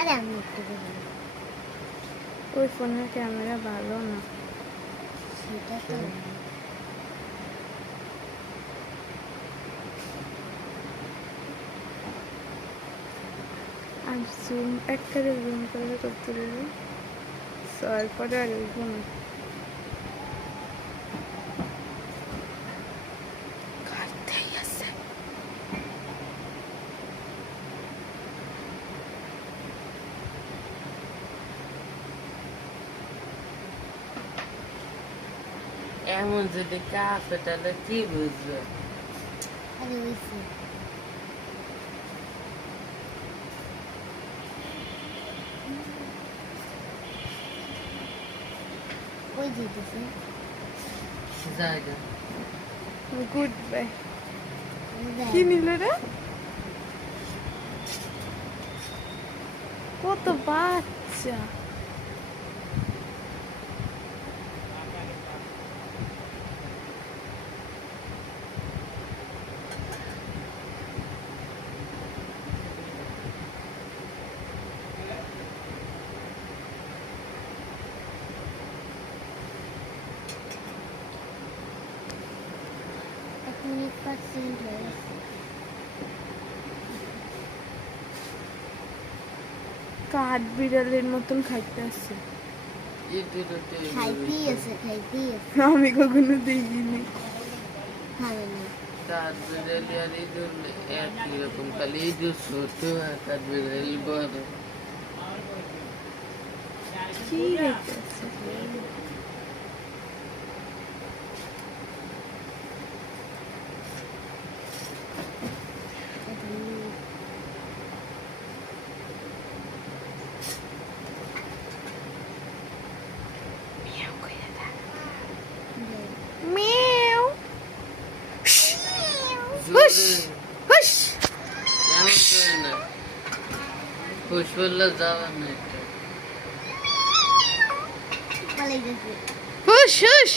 আরে আমি একটু ওই ফোনের ক্যামেরা ভালো না। সেটা তো আর জুম একবারে জুম করে করতে দেবো, তারপরে আর উঠবো না। কাটতেই আছে। এমন যদি কাছে তাহলে কি বুঝবে? আরে হয়েছে ওই যেতেছে জায়গা গুড বাই। কি নিল রে? কত বাচ্চা! %, হয়েছে কাঠ বিড়ালের মতন খাইতে আসছে। খাইতেই আছে আমি কখনো দেখিনি। খাবে না কাঠ বিড়ালি আর ইঁদুর একই রকম, খালি ইঁদুর ছোট আর কাঠ বিড়ালি বড়। কি খাইতে আসছে? Meow. Hush. Hush. এমন করে না, খুশ বললে যাবে না এটা। পালাই গেছে Hush. Hush.